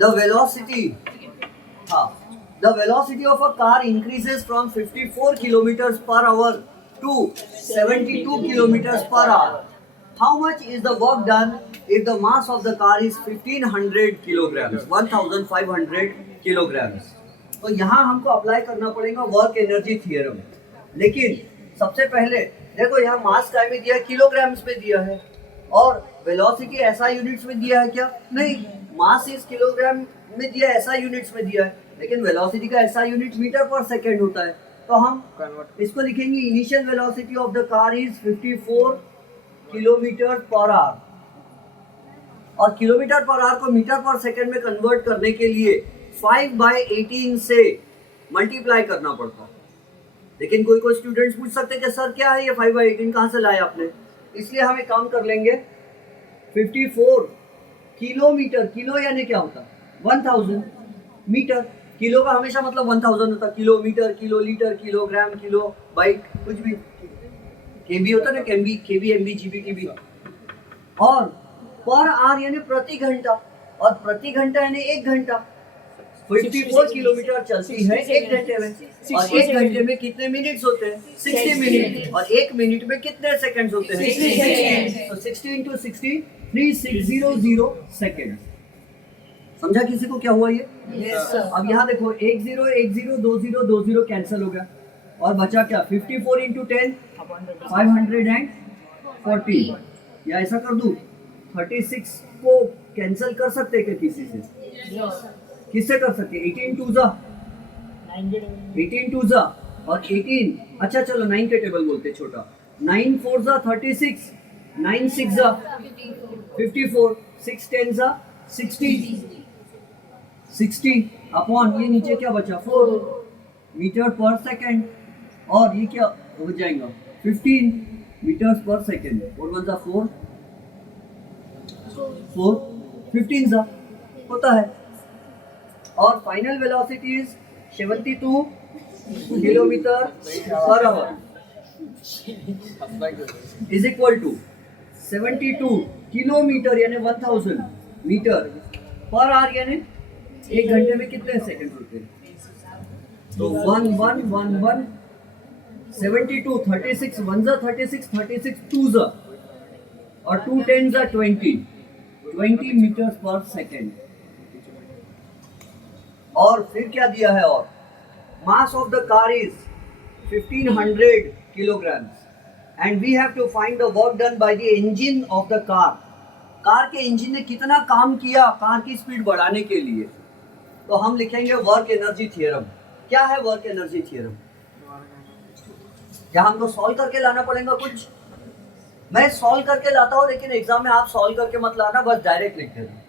The velocity, the velocity of a car increases from 54 kilometers per hour to 72 kilometers per hour. How much is the work done if the mass of the car is 1500 kilograms, 1500 kilograms? तो यहाँ हमको apply करना पड़ेगा work energy theorem. लेकिन सबसे पहले देखो यहाँ मास काय में दिया है, किलोग्राम्स में दिया है, और वेलोसिटी ऐसा यूनिट्स में दिया है क्या? नहीं, मास इज किलोग्राम में दिया है, ऐसा यूनिट्स में दिया है, लेकिन वेलोसिटी का ऐसा यूनिट मीटर पर सेकेंड होता है। तो हम इसको लिखेंगे initial velocity of the car is 54 kilometre per our, और किलोमीटर पर आवर को मीटर पर सेकेंड में कन्वर्ट करने के लिए 5/18 से मल्टीप्लाई करना पड़ता है। लेकिन कोई स्टूडेंट्स पूछ सकते हैं कि सर क्या है ये 5/18 कहाँ से लाया आपने? इसलिए हम एक काम कर लेंगे, 54 किलोमीटर, किलो यानी क्या होता है 1000 मीटर, किलो का हमेशा मतलब 1000 होता है, kilometre, kilo litre, kilogram, kilo byte, कुछ भी, केबी होता है ना, केबी एमबी जीबी की भी। और पर आवर यानी प्रति घंटा, और प्रति घंटा यानी 1 घंटा। 54 किलोमीटर चलती है 1 घंटे में, और 1 घंटे में कितने मिनट्स होते हैं? 60 मिनट, और 1 मिनट में कितने सेकंड्स होते हैं? 60 सेकंड। तो 60 into 60 3600 सेकंड। समझा किसी को क्या हुआ ये? Yes, sir. अब यहाँ देखो 10 10 20 20 कैंसिल हो गया, और बचा क्या? 54 into 10 540, या ऐसा कर दूं 36 को कैंसिल कर सकते हैं क्या किसी से? किससे कर सकते हैं? 18 2 जा 18 2 जा, और 18, अच्छा चलो 9 के टेबल बोलते छोटा, 9 4 जा 36, 9 6 जा 54, 6 10 जा 60 अपॉन ये नीचे क्या बचा 4 मीटर पर सेकेंड, और ये क्या हो जाएगा 15 मीटर्स पर सेकेंड, 4 1 जा 4 15 जा होता है। और final velocity is 72 kilometre per hour is equal to 72 kilometre यानी 1000 मीटर पर आवर यानी 1 घंटे में कितने सेकंड होते हैं? तो 1 1 1 1 72 36 1 जा 36 36 2 जा, और 2 10 जा 20 मीटर्स पर सेकेंड। और फिर क्या दिया है? और mass of the car is 1500 kilograms and we have to find the work done by the engine of the car. Car के इंजन ने कितना काम किया कार की स्पीड बढ़ाने के लिए? तो हम लिखेंगे वर्क एनर्जी थ्योरम। क्या है वर्क एनर्जी थ्योरम? क्या हमको सॉल्व करके लाना पड़ेगा कुछ? मैं सॉल्व करके लाता हूँ, लेकिन एग्जाम में आप सॉल्व करके मत लाना, बस डायरेक्ट लिख देना।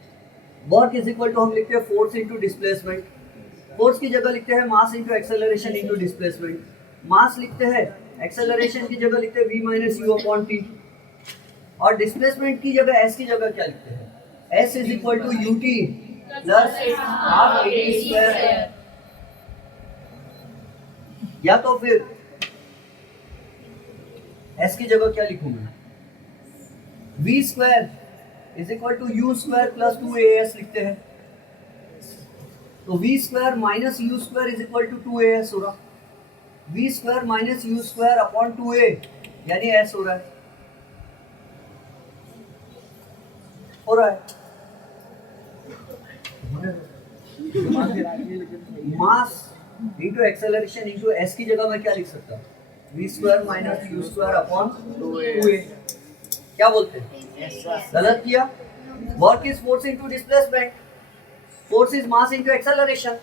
वर्क इज इक्वल टू हम लिखते हैं फोर्स इंटू डिस्प्लेसमेंट, फोर्स की जगह लिखते हैं mass into acceleration into displacement, mass लिखते हैं, एक्सेलरेशन की जगह लिखते हैं v minus U upon T, और डिस्प्लेसमेंट की जगह s की जगह क्या लिखते हैं? s is equal to U T plus half A T square, या तो फिर s की जगह क्या लिखूंगा? v square is equal to you square plus 2as लिखते हैं। तो v square minus you square is equal to 2as हो रहा, v square minus you square upon 2a यानी s हो रहा है, मास इंटू एक्सेलरेशन इंटू s की जगह मैं क्या लिख सकता हूँ? v square minus you square upon 2a। क्या बोलते हैं? गलत किया। Work is force into displacement, force is mass into acceleration,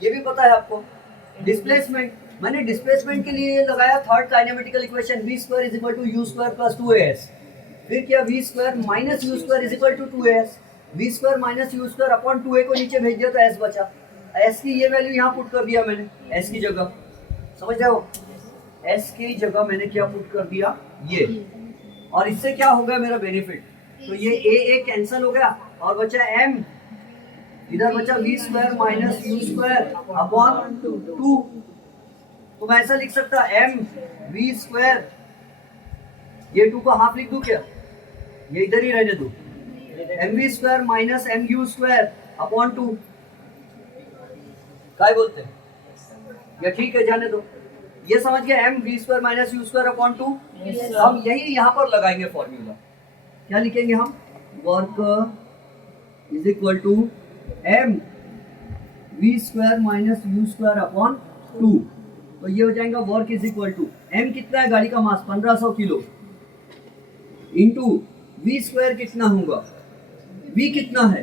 ये भी पता है आपको। डिस्प्लेसमेंट, मैंने डिस्प्लेसमेंट के लिए लगाया third kinematical equation v square is equal to you square plus 2as, फिर क्या v square minus you square is equal to 2as, v square minus you square upon 2a को नीचे भेज दिया तो s बचा, s की ये वैल्यू यहाँ पुट कर दिया मैंने, s की जगह, समझ रहे हो? s की जगह मैंने क्या पुट कर दिया? ये। और इससे क्या हो गया मेरा बेनिफिट? तो ये a कैंसिल हो गया और बचा m, इधर बचा v square minus you square upon 2। तो मैं ऐसा लिख सकता m v स्क्वायर, ये 2 को हाफ लिख दूं क्या? ये इधर ही रहने दो, mv square minus mu square upon 2। काय बोलते हैं? या ठीक है, जाने दो। ये समझ गए, m v square minus you square upon 2। हम यही यहाँ पर लगाएंगे फॉर्मूला। क्या लिखेंगे हम? Work is equal to m v square minus you square upon 2। तो ये हो जाएगा work is equal to m कितना है गाड़ी का mass 1500 kilo into v square कितना होगा, v कितना है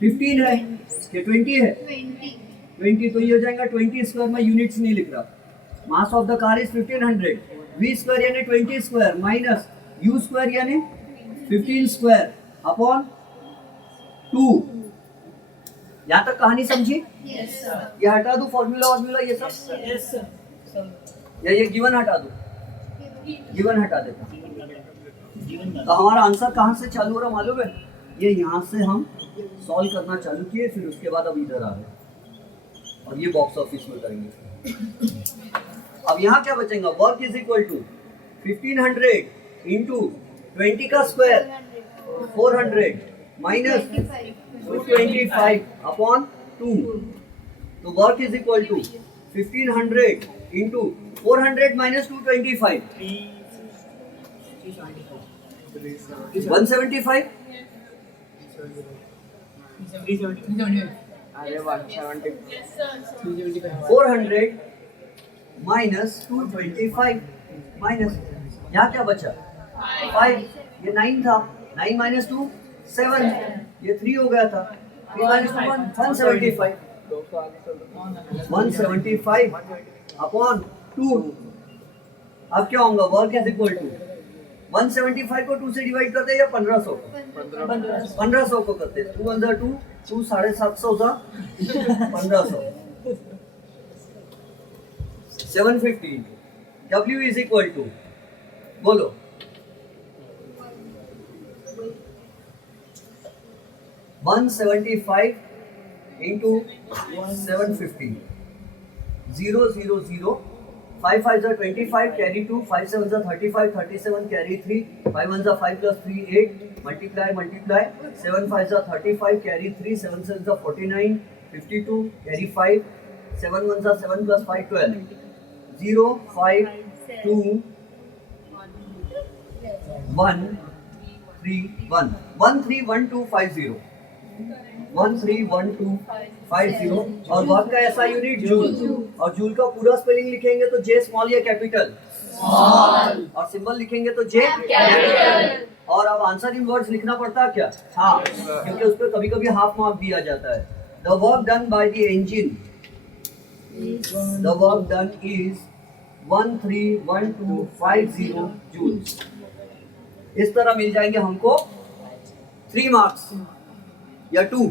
15 है कि 20 है 20, तो ये हो जाएगा 20 स्क्वायर। में यूनिट्स नहीं लिख रहा। Mass of the car is 1500, v square यानी 20 स्क्वायर माइनस u स्क्वायर यानी 15 स्क्वायर अपॉन 2। यहाँ तक कहानी समझी? ये हटा दो फॉर्मूला ये सब। या ये गिवन हटा दो, गिवन हटा देता। तो हमारा आंसर कहाँ से चालू हो रहा मालूम है? ये यहाँ से हम सॉल्व करना चालू किए, फिर उसके बाद अब इधर आ गए और ये बॉक्स ऑफिस में करेंगे। अब यहाँ क्या बचेगा? Work is equal to 1500 into 20 का स्क्वायर 400 माइनस 225 अपॉन 2। तो work is equal to 1500 into 400 minus 225 175। अरे 170 400 माइनस 225 माइनस यहाँ क्या बचा 5, ये 9 था, 9 माइनस 2 7, ये 3 हो गया था, 3 माइनस 2 175 175 अपॉन 2। अब क्या होगा? वर्क इज इक्वल टू 175 को 2 से डिवाइड करते हैं या 1500 को? 1500 को करते हैं। 2 अंदर 2 2 750 था 1500 750। W इज इक्वल टू बोलो 175 into 750 0 0 0 5 5 are 25 carry 2 5 7 are 35 37 carry 3 5 1 are 5 plus 3 8 multiply 7 5 are 35 carry 3 7 7 are 49 52 carry 5 7 1 are 7 plus 5 12 0 5 2 1 3 1 1 3 1 2 5 0 1 3 1 2 5 0 और वर्क का ऐसा यूनिट जूल। और जूल का पूरा स्पेलिंग लिखेंगे तो जे स्मॉल या कैपिटल स्मॉल, और सिंबल लिखेंगे तो जे कैपिटल। और अब आंसर इन वर्ड्स लिखना पड़ता है क्या? हाँ, क्योंकि उस पर कभी कभी हाफ मार्क दिया जाता है। The work done by the engine, the work done is 131250 joules. इस तरह मिल जाएंगे हमको 3 मार्क्स या 2।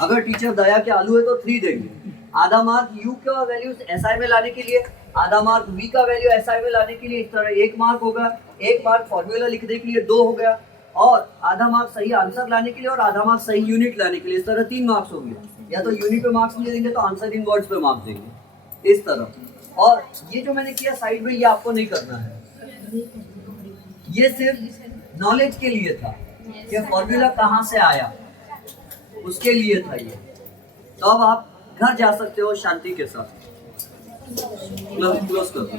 अगर टीचर दया के आलू है तो 3 देंगे। आधा मार्क यू का वैल्यू एसआई में लाने के लिए, आधा मार्क वी का वैल्यू एसआई में लाने के लिए, इस तरह 1 मार्क होगा। 1 मार्क फॉर्मूला लिखने के लिए 2 हो गया, और आधा मार्क सही आंसर लाने के लिए और आधा मार्क सही यूनिट लाने के लिए, इस तरह 3 मार्क्स हो गए। या तो यूनिट पे मार्क्स नहीं देंगे तो आंसर इन वर्ड्स पे मार्क्स देंगे, इस तरह। और ये जो मैंने किया साइड में, ये आपको नहीं करना है, ये सिर्फ नॉलेज के लिए था कि फॉर्मूला कहाँ से आया, उसके लिए था ये। तो अब आप घर जा सकते हो शांति के साथ। क्लोज कर दो।